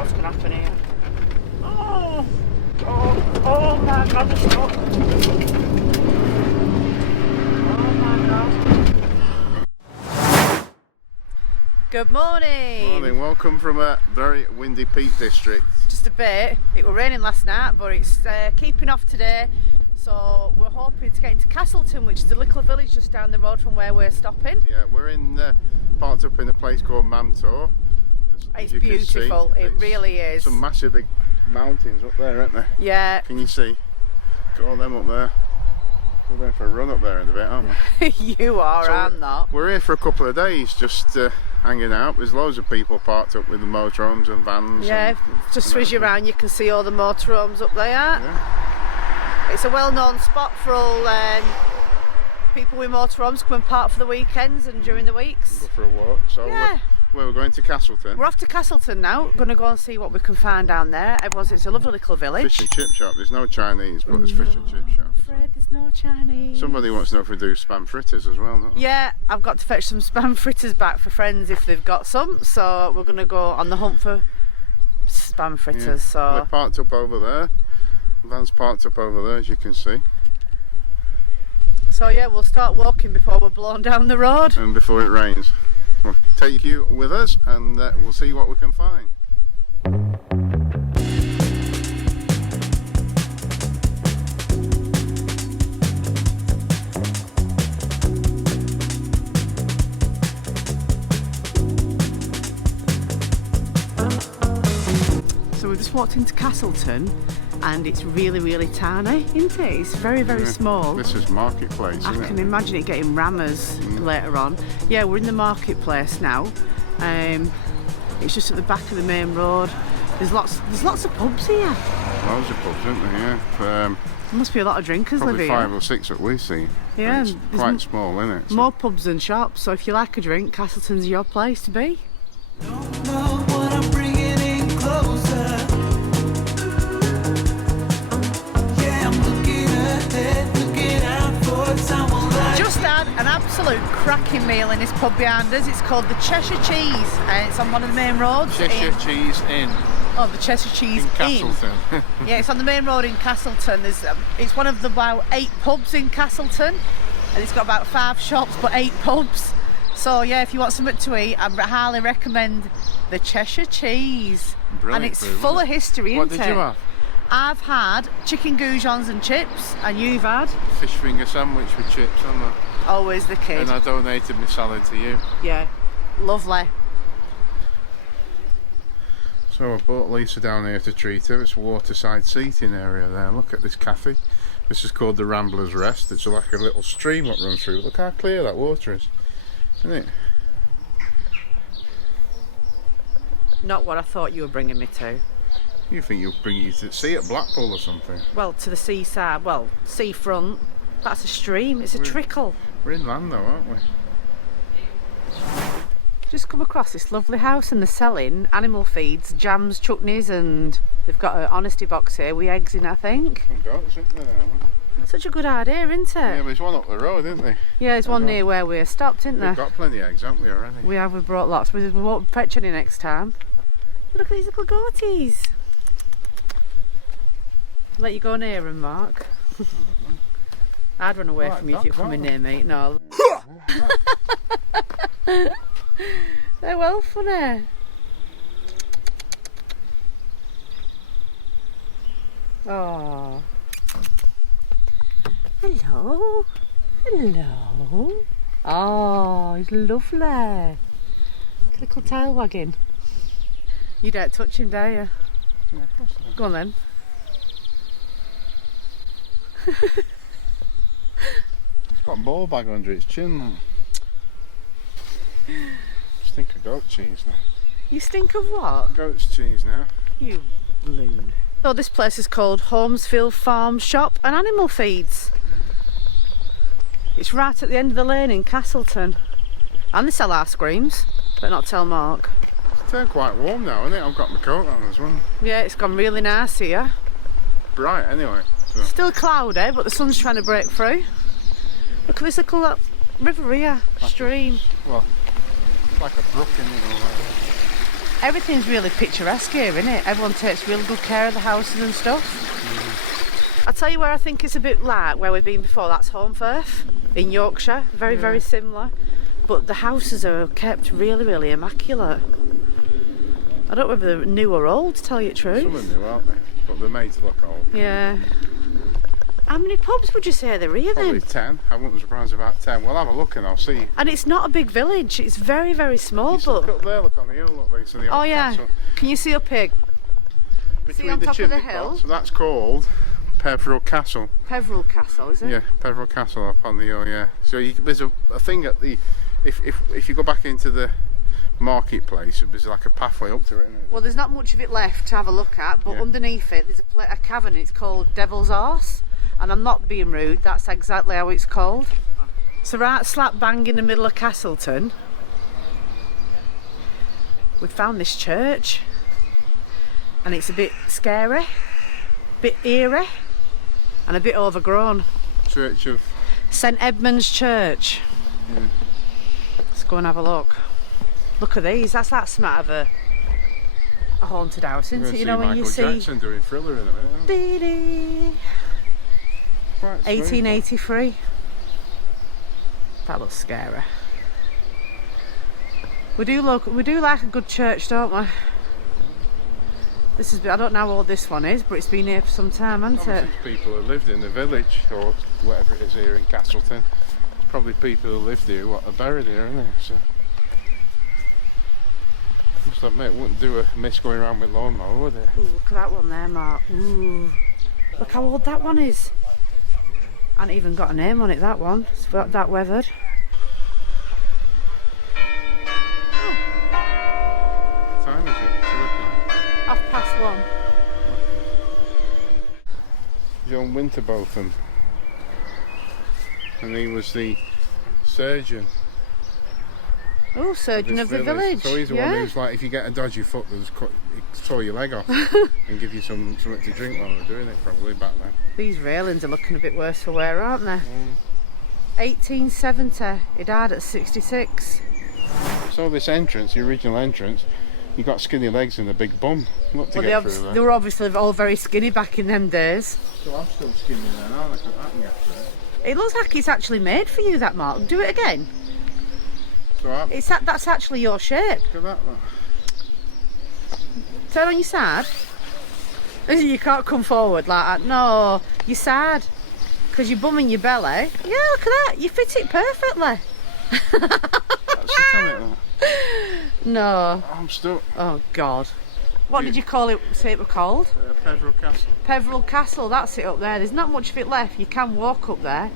what's going to happen here. Oh my God, the stuck. Oh my God. Good morning. Morning, welcome from a very windy Peak District. Just a bit. It was raining last night, but it's keeping off today. So we're hoping to get into Castleton, which is a little village just down the road from where we're stopping. Yeah, we're parked up in a place called Mam Tor. It's beautiful, it really is. Some massive big mountains up there, aren't there? Yeah. Can you see? Got all them up there. We're going for a run up there in a bit, aren't we? You are, so I'm not. We're here for a couple of days, just hanging out. There's loads of people parked up with the motorhomes and vans. Yeah, just swizz you around, you can see all the motorhomes up there. Yeah. It's a well-known spot for all people with motorhomes come and park for the weekends and during the weeks. Go for a walk. So yeah. we're going to Castleton. We're off to Castleton now. We're going to go and see what we can find down there. Everyone says it's a lovely little village. Fish and chip shop. There's no Chinese, but there's fish and chip shop. I'm afraid there's no Chinese. Somebody wants to know if we do spam fritters as well, don't they? Yeah, I've got to fetch some spam fritters back for friends if they've got some. So we're going to go on the hunt for spam fritters. Yeah. So they're parked up over there. The van's parked up over there, as you can see. So yeah, we'll start walking before we're blown down the road. And before it rains. We'll take you with us and we'll see what we can find. So we've just walked into Castleton and it's really tiny, isn't it? It's very small. This is marketplace, I isn't can it? imagine it getting rammers later on. Yeah, we're in the marketplace now. It's just at the back of the main road. There's lots of pubs here. Loads of pubs, isn't there? Yeah. There must be a lot of drinkers live Probably here. 5 or 6 that we've seen. Yeah, It's quite small, isn't it? So more pubs than shops, so if you like a drink, Castleton's your place to be. Don't know what I'm bringing in closer. Yeah, I'm looking ahead, looking out for someone like Just had an absolute cracking meal in this pub behind us. It's called the Cheshire Cheese and it's on one of the main roads. Cheshire Cheese Inn Oh, the Cheshire Cheese in Inn. Castleton. Yeah, it's on the main road in Castleton. It's one of the about 8 pubs in Castleton and it's got about 5 shops but 8 pubs. So yeah, if you want something to eat, I highly recommend the Cheshire Cheese. Brilliant and it's food, full wasn't of history, What isn't did it? you have? I've had chicken goujons and chips, and you've had? Fish finger sandwich with chips, haven't I? Always the kid. And I donated my salad to you. Yeah, lovely. So I brought Lisa down here to treat her. It's a waterside seating area there. Look at this cafe. This is called the Rambler's Rest. It's like a little stream that runs through. Look how clear that water is, isn't it? Not what I thought you were bringing me to. You think you'll bring you to the sea at Blackpool or something? Well, to the seaside, well, seafront. That's a stream, it's a trickle. We're inland though, aren't we? Just come across this lovely house and they're selling animal feeds, jams, chutneys, and they've got an honesty box here with eggs in, I think. Some dogs, isn't there? Such a good idea, isn't it? Yeah, but there's one up the road, isn't there? Yeah, there's one near where we're stopped, isn't there? We've got plenty of eggs, haven't we, already? We brought lots. We won't fetch any next time. Look at these little goatees. Let you go near them, Mark. I'd run away from you if you're coming near me. No. They're well funny. Oh. Hello. Hello. Oh, he's lovely. Little tail wagging. You don't touch him, do you? Yeah, of course I do. Go on then. It's got a ball bag under its chin. Stink of goat cheese now. You stink of what? Goat's cheese now. You loon. So this place is called Holmesfield Farm Shop and Animal Feeds. It's right at the end of the lane in Castleton. And they sell ice creams, but not tell Mark. It's turned quite warm now, isn't it? I've got my coat on as well. Yeah, it's gone really nice here. Bright anyway. So. Still cloudy, but the sun's trying to break through. Look at this little river here, stream. Well, it's like a brook in it or like that. Everything's really picturesque here, isn't it? Everyone takes real good care of the houses and stuff. I'll tell you where I think it's a bit like where we've been before. That's Holmfirth in Yorkshire. Very, very similar. But the houses are kept really, really immaculate. I don't know whether they're new or old, to tell you the truth. Some are new, aren't they? But they're made to look old. Yeah. How many pubs would you say there are here Probably then? 10. I wouldn't be surprised about 10. We'll have a look and I'll see. And it's not a big village. It's very, very small. Just But look up there, look on the hill, look Lisa, the oh old yeah, castle. can you see up here? Between on the top of the chimney hill? pots. So that's called Peveril Castle. Peveril Castle, is it? Yeah, Peveril Castle up on the hill, yeah. So there's a thing at the... If you go back into the marketplace, there's like a pathway up to it, isn't there? Well, there's not much of it left to have a look at, but underneath it there's a cavern. It's called Devil's Arse, and I'm not being rude, that's exactly how it's called. So right slap bang in the middle of Castleton, we've found this church, and it's a bit scary, a bit eerie, and a bit overgrown. Church of... St Edmund's Church. Yeah. Let's go and have a look. Look at these, that's something out of a haunted house, isn't it? You know when you see... Michael Jackson doing Thriller in a minute. Dee-dee. Quite sweet. 1883. That looks scary. We do like a good church, don't we? This is, I don't know how old this one is, but it's been here for some time, hasn't it? Obviously people who lived in the village, or whatever it is here in Castleton. Probably people who lived here, are buried here, isn't it? So, must admit, it wouldn't do a miss going around with lawnmower, would it? Ooh, look at that one there, Mark. Ooh. Look how old that one is. Hasn't even got a name on it, that one. It's got that weathered. What time is it? 2 o'clock. 1:30. John Winterbotham. And he was the surgeon. Oh, surgeon this of the village. So he's the one who's like, if you get a dodgy foot, he'll saw your leg off and give you something to drink while they're doing it, probably back then. These railings are looking a bit worse for wear, aren't they? 1870. He died at 66. So this entrance, the original entrance, you got skinny legs and a big bum. Look to Well, get through they there. were obviously all very skinny back in them days. So I'm still skinny then, aren't I? 'Cause I can get through. It looks like it's actually made for you, that Mark. Do it again. So That's actually your shape. look at that. Look. Turn on your side. You can't come forward like that. No, you're sad. Because you're bumming your belly. Yeah, look at that. You fit it perfectly. That's it, isn't it? No. I'm stuck. Oh, God. What did you call it? Say it were called? Peveril Castle. Peveril Castle, that's it up there. There's not much of it left. You can walk up there,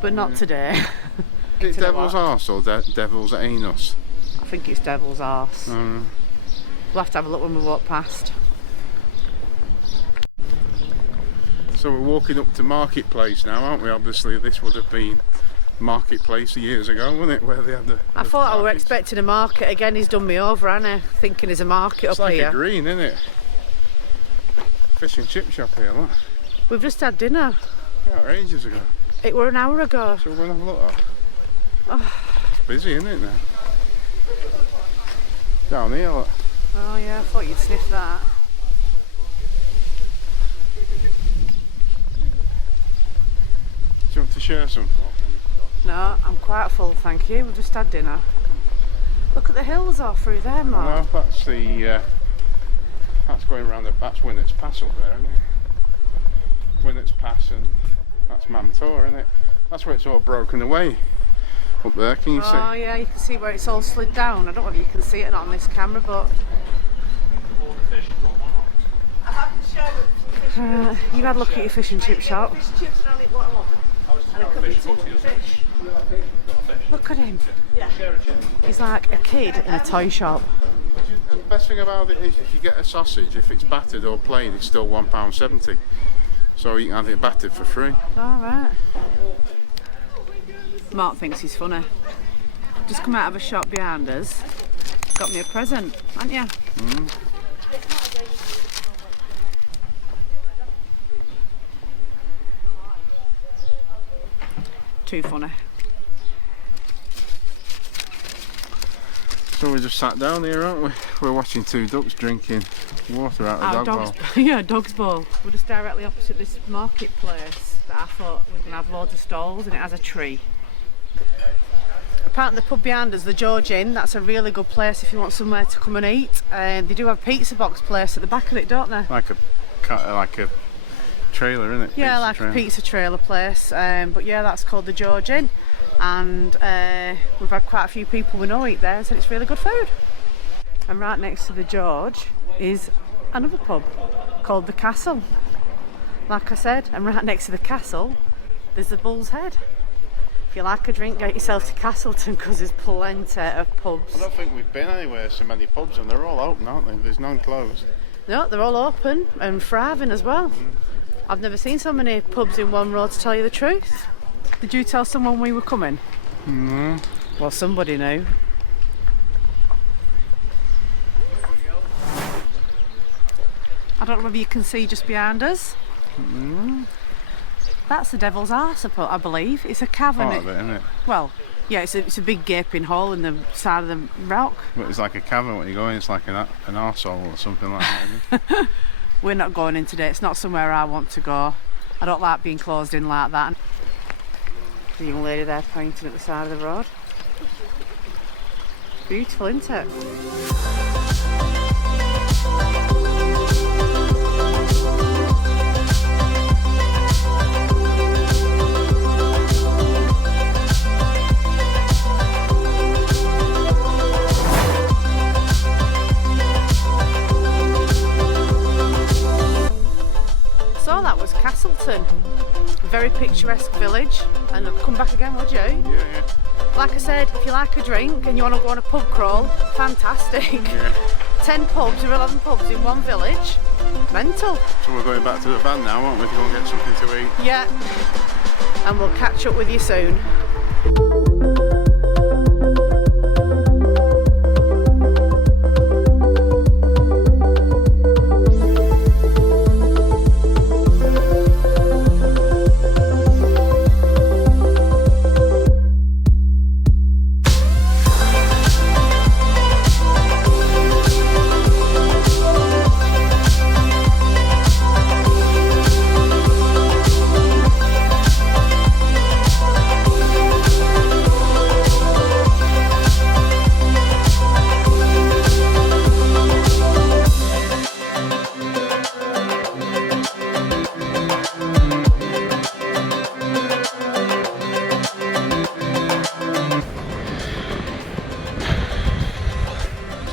but not today. Is it To the Devil's what? Arse or Devil's Anus? I think it's Devil's Arse. We'll have to have a look when we walk past. So we're walking up to Marketplace now, aren't we? Obviously this would have been Marketplace years ago, wasn't it? Where they had the I thought I were markets. expecting a market. Again, he's done me over, hasn't he? Thinking there's a market It's up like here. a green, isn't it? Fish and chip shop here, look. We've just had dinner. Yeah, ages ago. It were an hour ago. So we're going to have a look at. It's busy, isn't it now? Down here, look. Oh yeah, I thought you'd sniff that. Do you want to share some? No, I'm quite full, thank you. We've just had dinner. Look at the hills all through there, Mark. No, that's the. That's going around the. That's Winnats Pass up there, isn't it? Winnats Pass, and that's Mam Tor, isn't it? That's where it's all broken away. Up there, can you see? Oh yeah, you can see where it's all slid down. I don't know if you can see it or not on this camera, but you had a look at your fish and chip shop. Look at him. He's like a kid in a toy shop. And the best thing about it is, if you get a sausage, if it's battered or plain, it's still £1.70. So you can have it battered for free. All right. Mark thinks he's funny. Just come out of a shop behind us. Got me a present, haven't you? Too funny. So we just sat down here, aren't we? We're watching two ducks drinking water out of a dog bowl. Yeah, dog's bowl. We're just directly opposite this marketplace that I thought we were going to have loads of stalls, and it has a tree. Apparently the pub behind us, the George Inn, that's a really good place if you want somewhere to come and eat. And they do have a pizza box place at the back of it, don't they? Like a trailer, isn't it? Yeah, like a pizza trailer place. But yeah, that's called the George Inn. And we've had quite a few people we know eat there and said it's really good food. And right next to the George is another pub called the Castle. Like I said, and right next to the Castle there's the Bull's Head. If you like a drink, get yourself to Castleton because there's plenty of pubs. I don't think we've been anywhere so many pubs, and they're all open, aren't they? There's none closed. No, they're all open and thriving as well. I've never seen so many pubs in one row, to tell you the truth. Did you tell someone we were coming? No. Well, somebody knew. I don't know whether you can see just behind us. That's the Devil's Arse, I believe. It's a cavern. Part of it, isn't it? Well, yeah, it's a big gaping hole in the side of the rock. But it's like a cavern when you go in, it's like an arsehole or something like that, isn't it? We're not going in today. It's not somewhere I want to go. I don't like being closed in like that. The young lady there pointing at the side of the road. Beautiful, isn't it? So that was Castleton, a very picturesque village, and I'll come back again, would you? Yeah. Like I said, if you like a drink and you want to go on a pub crawl, fantastic. Yeah. 10 pubs or 11 pubs in one village, mental. So we're going back to the van now, aren't we, to go and get something to eat? Yeah, and we'll catch up with you soon.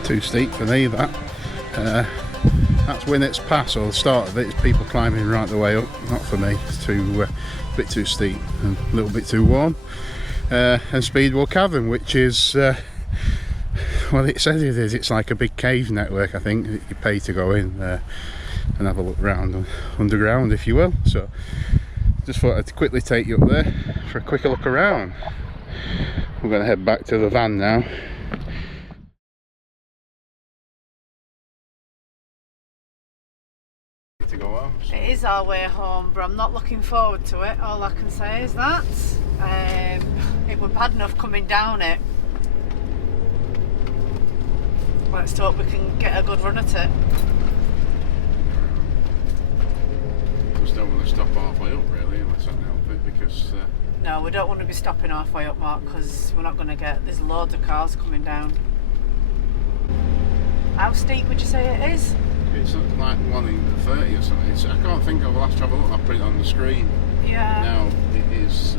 Too steep for me, that. That's Winnats Pass, or the start of it. It's people climbing right the way up. Not for me. It's a bit too steep and a little bit too warm. And Speedwell Cavern, which is well, it says it is. It's like a big cave network, I think. You pay to go in and have a look round underground, if you will. So just thought I'd quickly take you up there for a quicker look around. We're going to head back to the van now. To go home, so. It is our way home, but I'm not looking forward to it. All I can say is that it was bad enough coming down it. Let's hope we can get a good run at it. Just don't want to stop halfway up, really, unless I can help it, because No, we don't want to be stopping halfway up, Mark, because we're not going to get. There's loads of cars coming down. How steep would you say it is? it's like 1 in 30 or something. I can't think of the last time I looked. I'll print it on the screen. Yeah. Now it is.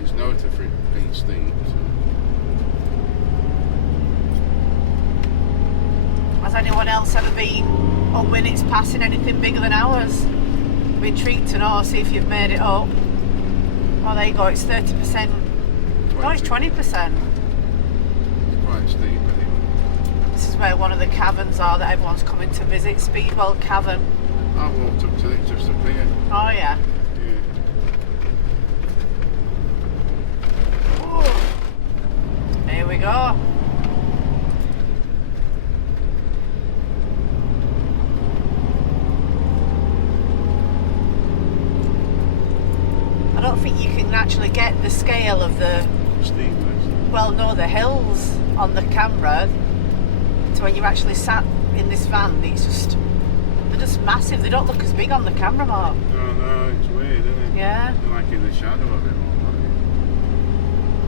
It's noted for it being steep. So. Has anyone else ever been on Winnats passing anything bigger than ours? Be intrigued to know, see if you've made it up. Oh, there you go, it's 30%. No, it's 20%. It's quite steep, anyway. This is where one of the caverns are that everyone's coming to visit, Speedwell Cavern. I walked up to it just up here. Oh, yeah. Yeah. Here we go. I don't think you can actually get the scale of the, Steepness. well, no, the hills. on the camera to when you actually sat in this van. They're just massive. They don't look as big on the camera, Mark. No, it's weird, isn't it? Yeah. You're like in the shadow of it all.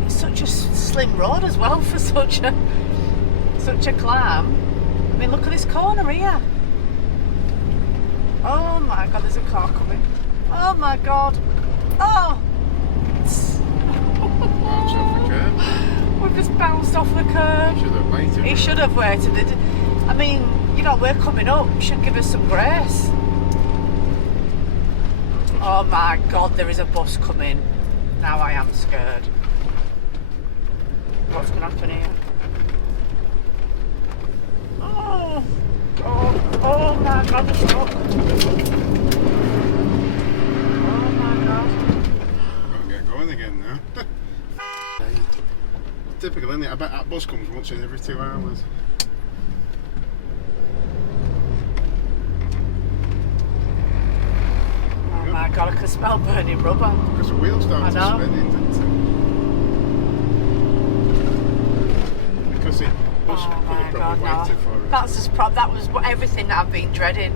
It's such a slim road as well for such a climb. I mean, look at this corner here. Oh my God, there's a car coming. Oh my God. Oh! Bounce off the curb. We've just bounced off the curb. Should have waited. He should have waited. I mean, you know, we're coming up. Should give us some grace. Oh my God, there is a bus coming. Now I am scared. What's going to happen here? Oh God. Oh my God, they're stuck. Oh my God. Gotta get going again now. Typical, isn't it? I bet that bus comes once in every 2 hours. Oh my God, I can smell burning rubber. Because the wheels started spinning, didn't it? Because it bus Oh could my have probably God, waited no. for it. That was everything that I've been dreading.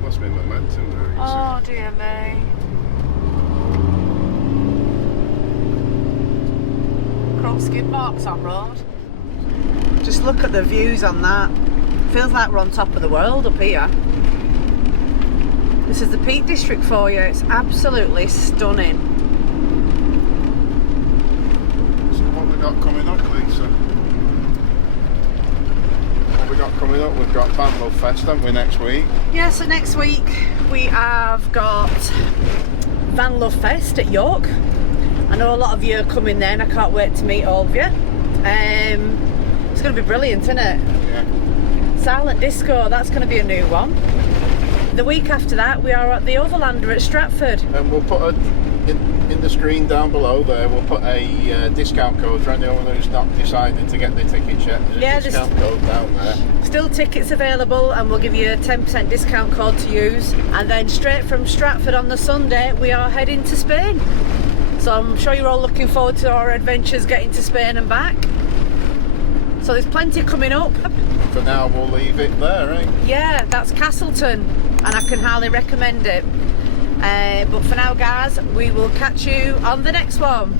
Must be momentum there. You Oh dear me. Crop skid marks on road. Just look at the views on that. Feels like we're on top of the world up here. This is the Peak District for you. It's absolutely stunning. see. So what we got coming up, Lisa? What we got coming up? We've got Van Love Fest, haven't we, next week? Yeah, so next week we have got Van Love Fest at York. I know a lot of you are coming there and I can't wait to meet all of you. It's going to be brilliant, isn't it? Yeah. Silent Disco, that's going to be a new one. The week after that we are at the Overlander at Stratford. And we'll put in the screen down below there, we'll put a discount code for anyone who's not decided to get their tickets yet. There's a discount code down there. Still tickets available and we'll give you a 10% discount code to use. And then straight from Stratford on the Sunday we are heading to Spain. So I'm sure you're all looking forward to our adventures getting to Spain and back. So there's plenty coming up. For now we'll leave it there, eh? Yeah, that's Castleton and I can highly recommend it. But for now guys, we will catch you on the next one.